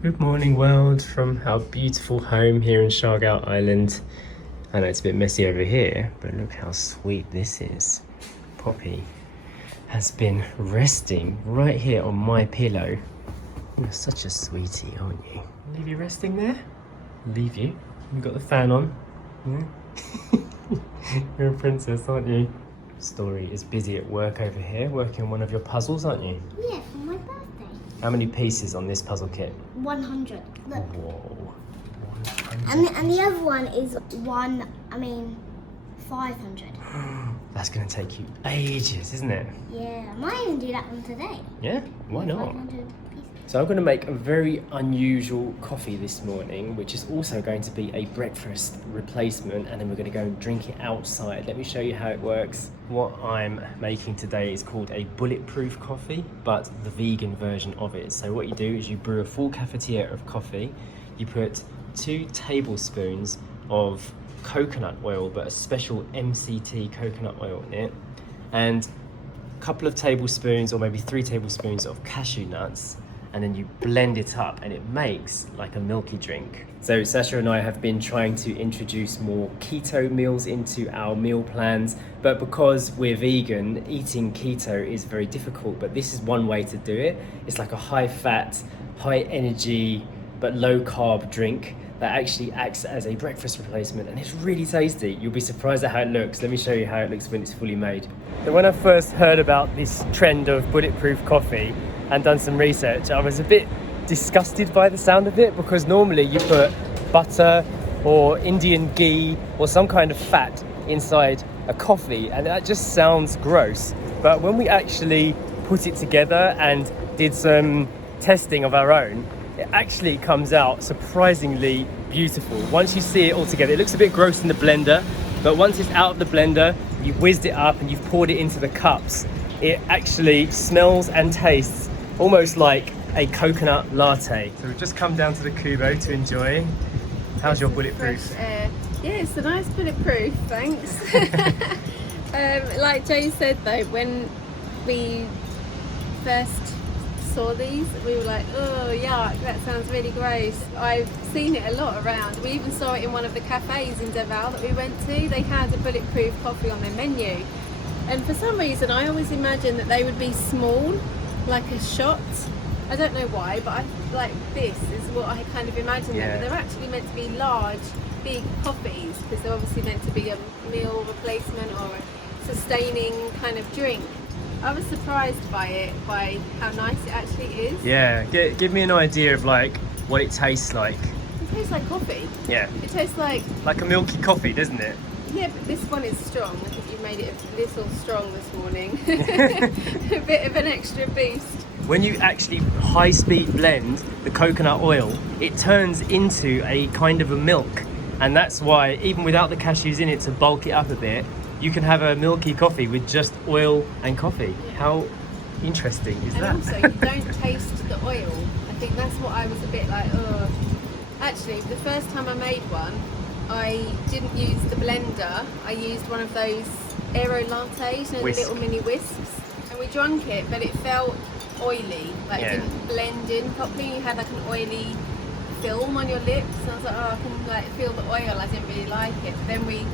Good morning, world, from our beautiful home here in Siargao Island. I know it's a bit messy over here, but look how sweet this is. Poppy has been resting right here on my pillow. You're such a sweetie, aren't you? Leave you resting there? Leave you. You've got the fan on. Yeah. You're a princess, aren't you? Story is busy at work over here, working on one of your puzzles, aren't you? Yeah, for my birthday. How many pieces on this puzzle kit? 100. Look. Whoa. 100. And the other one is 500. That's going to take you ages, isn't it? Yeah, I might even do that one today. Yeah? Why not? 500 pieces. So I'm going to make a very unusual coffee this morning, which is also going to be a breakfast replacement, and then we're going to go and drink it outside. Let me show you how it works. What I'm making today is called a bulletproof coffee, but the vegan version of it. So what you do is you brew a full cafetiere of coffee, you put 2 tablespoons of coconut oil, but a special MCT coconut oil in it, and a couple of tablespoons or maybe 3 tablespoons of cashew nuts, and then you blend it up and it makes like a milky drink. So Sacha and I have been trying to introduce more keto meals into our meal plans, but because we're vegan, eating keto is very difficult, but this is one way to do it. It's like a high fat, high energy, but low carb drink that actually acts as a breakfast replacement, and it's really tasty. You'll be surprised at how it looks. Let me show you how it looks when it's fully made. So when I first heard about this trend of bulletproof coffee and done some research, I was a bit disgusted by the sound of it, because normally you put butter or Indian ghee or some kind of fat inside a coffee, and that just sounds gross. But when we actually put it together and did some testing of our own, it actually comes out surprisingly beautiful. Once you see it all together, it looks a bit gross in the blender, but once it's out of the blender, you've whizzed it up and you've poured it into the cups, it actually smells and tastes almost like a coconut latte. So we've just come down to the Kubo to enjoy. How's your bulletproof? Yeah, it's a nice bulletproof, thanks. Like Joe said though, when we first saw these, we were like, oh yuck, that sounds really gross. I've seen it a lot around. We even saw it in one of the cafes in Davao that we went to. They had a bulletproof coffee on their menu, and for some reason I always imagined that they would be small, like a shot. I don't know why, but this is what I kind of imagined them. But they're actually meant to be large, big coffees, because they're obviously meant to be a meal replacement or a sustaining kind of drink. I was surprised by it, by how nice it actually is. Yeah, give me an idea of like what it tastes like. It tastes like coffee. Yeah. It tastes like a milky coffee, doesn't it? Yeah, but this one is strong. I think you made it a little strong this morning. A bit of an extra boost. When you actually high-speed blend the coconut oil, it turns into a kind of a milk, and that's why even without the cashews in it to bulk it up a bit, you can have a milky coffee with just oil and coffee. Yeah. How interesting is that? And also, you don't taste the oil. I think that's what I was a bit like, oh. Actually, the first time I made one, I didn't use the blender. I used one of those aero lattes, the little mini whisks, and we drank it, but it felt oily. Like it didn't blend in properly. You had like an oily film on your lips, and I was like, oh, I can like feel the oil. I didn't really like it. But then we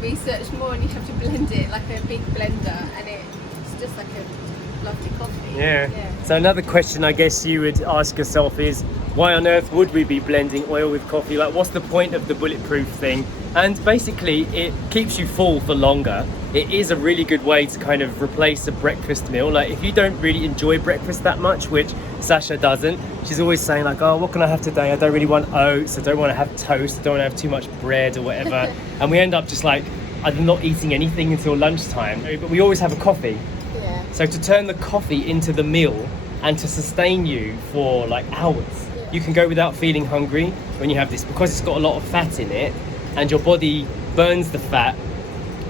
researched more, and you have to blend it like a big blender, and it's just like a lovely coffee. Yeah. So another question I guess you would ask yourself is, why on earth would we be blending oil with coffee? Like, what's the point of the bulletproof thing? And basically it keeps you full for longer. It is a really good way to kind of replace a breakfast meal. Like if you don't really enjoy breakfast that much, which Sacha doesn't, she's always saying like, oh, what can I have today? I don't really want oats, I don't want to have toast, I don't want to have too much bread or whatever. And we end up just like, I'm not eating anything until lunchtime, but we always have a coffee. Yeah. So to turn the coffee into the meal and to sustain you for like hours, you can go without feeling hungry when you have this, because it's got a lot of fat in it, and your body burns the fat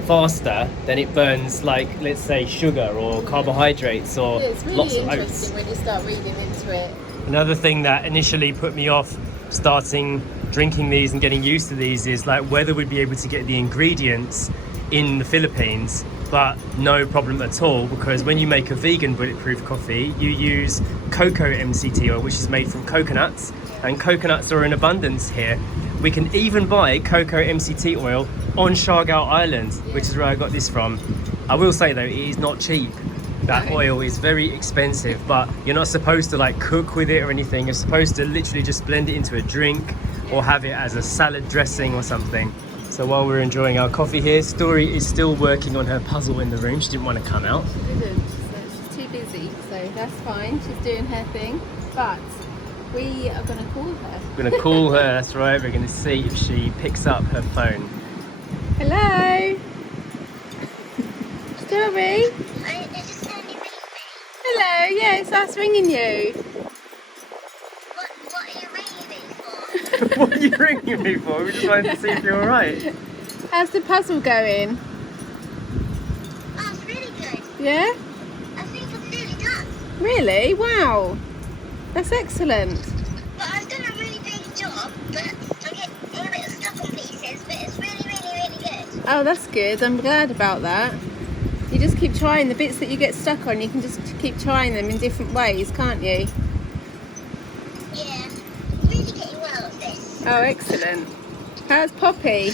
faster than it burns, like, let's say, sugar or carbohydrates or it's really lots of oats. interesting when you start reading into it. Another thing that initially put me off starting drinking these and getting used to these is like whether we'd be able to get the ingredients in the Philippines but no problem at all, because when you make a vegan bulletproof coffee, you use cocoa MCT oil, which is made from coconuts, and coconuts are in abundance here. We can even buy cocoa MCT oil on Siargao Island, which is where I got this from. I will say though, it is not cheap. That oil is very expensive, but you're not supposed to like cook with it or anything. You're supposed to literally just blend it into a drink or have it as a salad dressing or something. So while we're enjoying our coffee here, Story is still working on her puzzle in the room. She didn't want to come out. She didn't, so she's too busy, so that's fine. She's doing her thing, but we are going to call her. We're going to call her, that's right. We're going to see if she picks up her phone. Hello? Story? Hello, yeah, it's us ringing you. What are you ringing me for? What are you ringing me for? We just wanted to see if you're alright. How's the puzzle going? Oh, it's really good. Yeah? I think I'm nearly done. Really? Wow. That's excellent. But I've done a really big job, but I get a bit stuck on pieces, but it's really good. Oh, that's good. I'm glad about that. You just keep trying the bits that you get stuck on. You can just keep trying them in different ways, can't you? Yeah, I'm really getting well at this. Oh, excellent. How's Poppy?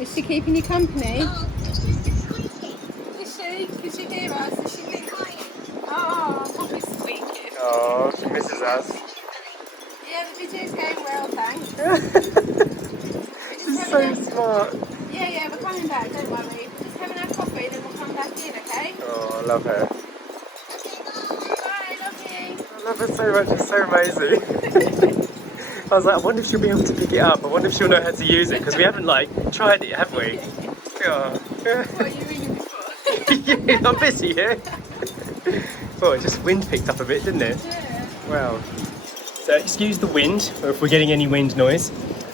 Is she keeping you company? Oh, it's just squeaking. Is she? Can she hear us? Is she being quiet? Oh, Poppy's squeaking. Oh, she misses us. Yeah, the video's going well, thanks. She's so smart. Yeah, we're coming back, don't worry. We're just having our coffee, then we'll come back in, okay? Oh, I love her. Bye, love you. I love her so much, it's so amazing. I was like, I wonder if she'll be able to pick it up. I wonder if she'll know how to use it, because we haven't like tried it, have we? Oh. What are you ringing me for? Yeah, I'm busy here. Oh, it just wind picked up a bit, didn't it? Yeah. Wow. So excuse the wind, or if we're getting any wind noise.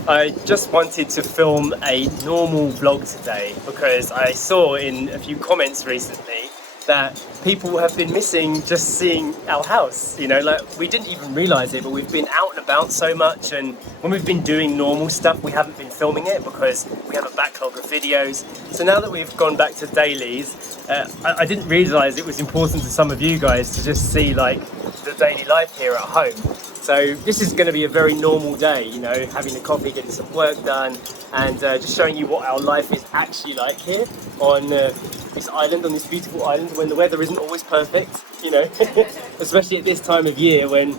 I just wanted to film a normal vlog today because I saw in a few comments recently that people have been missing just seeing our house. You know, like we didn't even realise it, but we've been out and about so much, and when we've been doing normal stuff, we haven't been filming it because we have a backlog of videos. So now that we've gone back to dailies, I didn't realise it was important to some of you guys to just see like the daily life here at home. So this is going to be a very normal day, you know, having a coffee, getting some work done, and just showing you what our life is actually like here on this island, on this beautiful island, when the weather isn't always perfect, you know, especially at this time of year when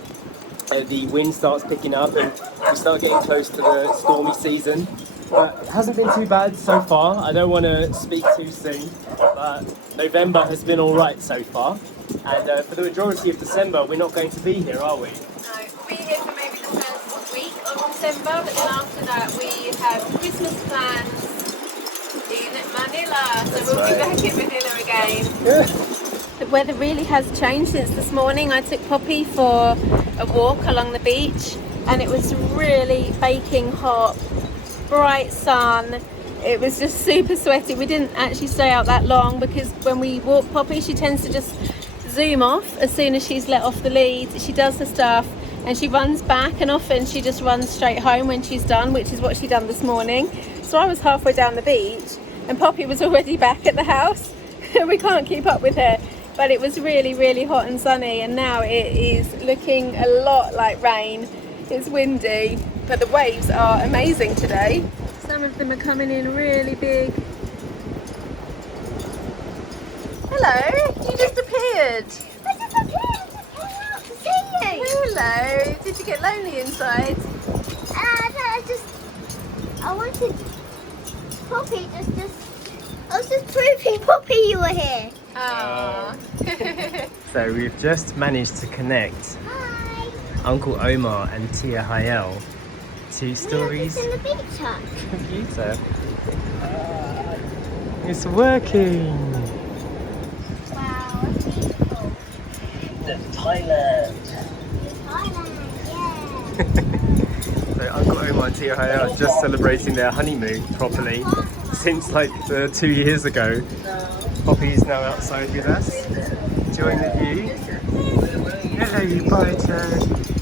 the wind starts picking up and we start getting close to the stormy season. It hasn't been too bad so far. I don't want to speak too soon, but November has been all right so far. And for the majority of December, we're not going to be here, are we? No, we'll be here for maybe the first week of December, but then after that we have Christmas plans in Manila. So we'll be back in Manila again. The weather really has changed since this morning. I took Poppy for a walk along the beach and it was really baking hot, bright sun. It was just super sweaty. We didn't actually stay out that long because when we walk Poppy, she tends to just zoom off as soon as she's let off the lead. She does her stuff and she runs back, and often she just runs straight home when she's done, which is what she done this morning. So I was halfway down the beach and Poppy was already back at the house. We can't keep up with her, but it was really hot and sunny, and now it is looking a lot like rain. It's windy, but the waves are amazing today. Some of them are coming in really big. Hello, you just appeared. I just appeared. I came out to see you. Hello, did you get lonely inside? I wanted Poppy I was just proving Poppy you were here. Aww. So we've just managed to connect Hi. Uncle Omar and Tia Jmayel to Story's in the beach hut. computer. It's working! Wow, it's beautiful. Thailand! Yeah. So Uncle Omar and Tia Jmayel are just celebrating their honeymoon properly since like 2 years ago. Poppy's now outside with us, enjoying the view. Hello you biter,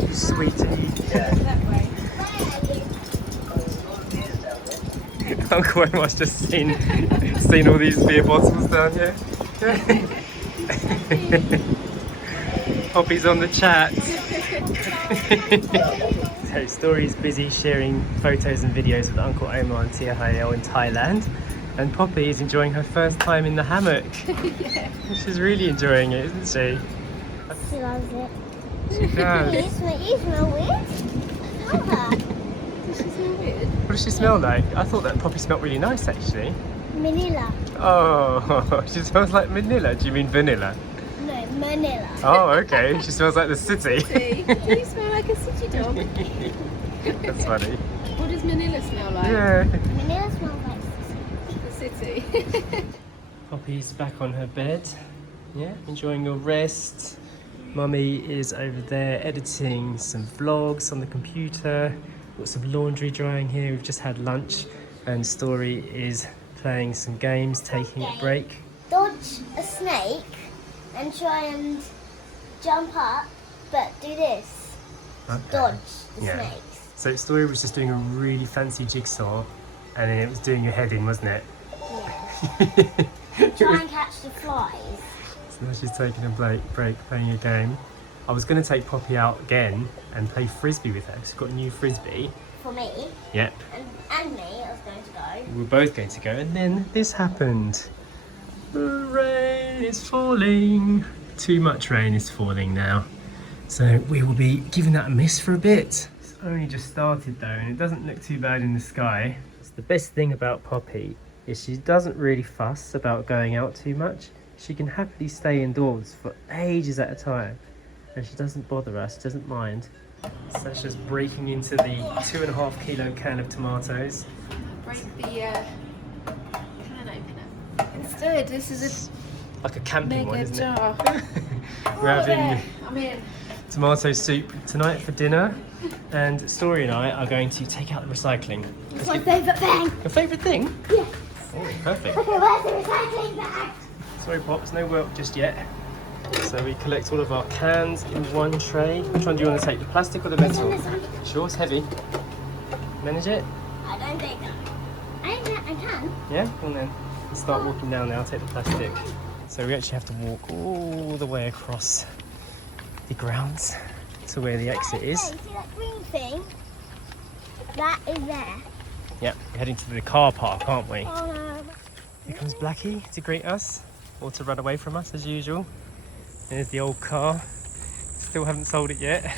you sweetie. Uncle Omar's just seen all these beer bottles down here. Poppy's on the chat. So Story's busy sharing photos and videos with Uncle Omar and Tia Hayel in Thailand. And Poppy is enjoying her first time in the hammock. Yeah. She's really enjoying it, isn't she? She loves it. She does. You smell weird? Smell her. Does she smell weird? What does she smell like? I thought that Poppy smelled really nice actually. Manila. Oh, she smells like Manila. Do you mean vanilla? No, Manila. Oh, okay. She smells like the city. See? Do you smell like a city dog? That's funny. What does Manila smell like? Yeah. Manila smells like The city. Poppy's back on her bed. Yeah, enjoying your rest. Mummy is over there editing some vlogs on the computer. Got some laundry drying here. We've just had lunch and Story is playing some games, taking a break. dodge a snake and try and jump up, but do this. Okay. Dodge the Yeah. snakes. So Story was just doing a really fancy jigsaw and then it was doing your head in, wasn't it? Yeah. Try and catch the flies. So now she's taking a break playing a game. I was going to take Poppy out again and play Frisbee with her. She's got a new Frisbee. For me Yep. and me, I was going to go. We were both going to go and then this happened. The rain is falling. Too much rain is falling now. So we will be giving that a miss for a bit. It's only just started though and it doesn't look too bad in the sky. The best thing about Poppy is she doesn't really fuss about going out too much. She can happily stay indoors for ages at a time and she doesn't bother us, she doesn't mind. Sacha's breaking into the 2.5 kilo can of tomatoes. Break the can opener. Instead, this is Like a a camping one, mega isn't it? jar. We're having Yeah, I'm in. tomato soup tonight for dinner and Story and I are going to take out the recycling. It's my favourite thing. Your favourite thing? Yeah. Oh, perfect. Okay, where's the recycling bag? Sorry Pops, no work just yet. So we collect all of our cans in one tray. Which one do you want to take, the plastic or the metal? This one. Sure, it's heavy. Manage it? I don't think so. I can. Yeah? Come on then. Let's start walking down now, take the plastic. So we actually have to walk all the way across the grounds to where the exit is. Hey, see that green thing? That is there. Yep, we're heading to the car park, aren't we? Oh no. Here comes Blackie to greet us, or to run away from us as usual. There's the old car. Still haven't sold it yet.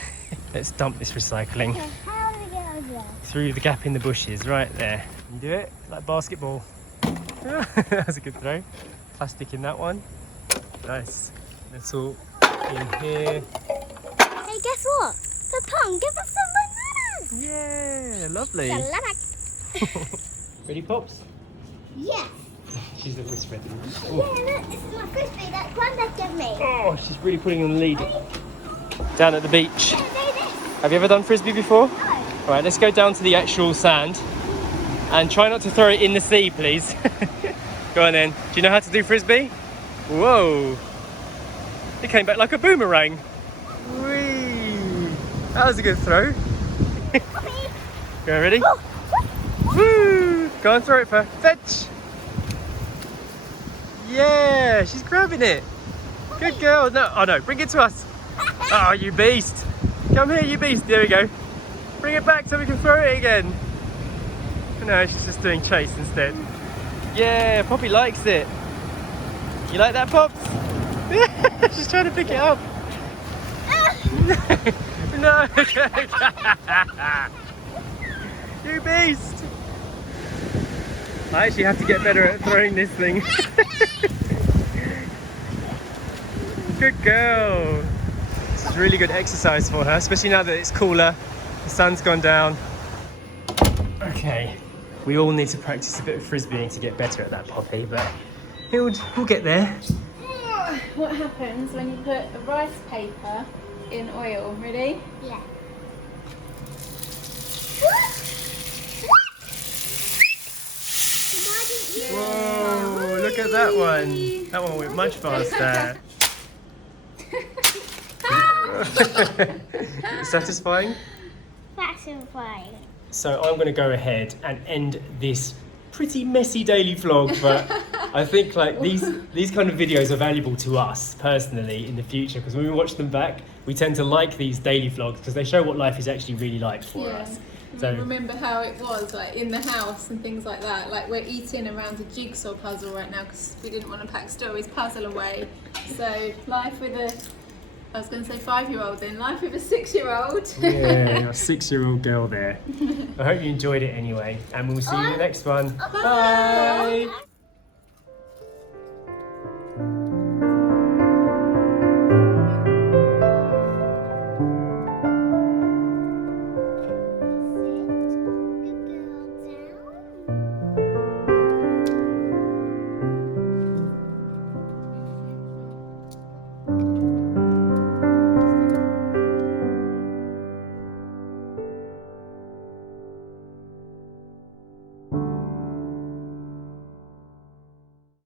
Let's dump this recycling Okay, how do we get over there? through the gap in the bushes, right there. You do it like basketball. That was a good throw. Plastic in that one. Nice. That's all in here. Hey, guess what? The pond, give us some bananas! Yeah, lovely. Salad. Ready, Pops? Yes. She's a whisper. Yeah, look, this is my Frisbee that Grandad gave me. Oh, she's really putting on the lead. Down at the beach. Yeah, do this. Have you ever done Frisbee before? No. All right, let's go down to the actual sand and try not to throw it in the sea, please. Go on then. Do you know how to do Frisbee? Whoa. It came back like a boomerang. Whee. That was a good throw. Go, ready? Oh. Woo. Go on, throw it for fetch. Yeah, she's grabbing it. Good girl. No, oh no, bring it to us. Oh, you beast. Come here, you beast. There we go. Bring it back so we can throw it again. No, she's just doing chase instead. Yeah, Poppy likes it. You like that, Pops? She's trying to pick it up. No. You beast. I actually have to get better at throwing this thing. Good girl. This is really good exercise for her, especially now that it's cooler. The sun's gone down. Okay, we all need to practice a bit of frisbeeing to get better at that, Poppy, but we'll get there. What happens when you put a rice paper in oil? Ready? Yeah. Whoa, look at that one. That one went much faster. Satisfying? Satisfying. So I'm going to go ahead and end this pretty messy daily vlog, but I think like these kind of videos are valuable to us personally in the future, because when we watch them back, we tend to like these daily vlogs because they show what life is actually really like for us. So remember how it was like in the house and things like that. Like we're eating around a jigsaw puzzle right now because we didn't want to pack Story's puzzle away. So life with I was going to say 5-year-old then, life with a 6-year-old. Yeah, a 6-year-old girl there. I hope you enjoyed it anyway, and we'll see you in the next one. Bye.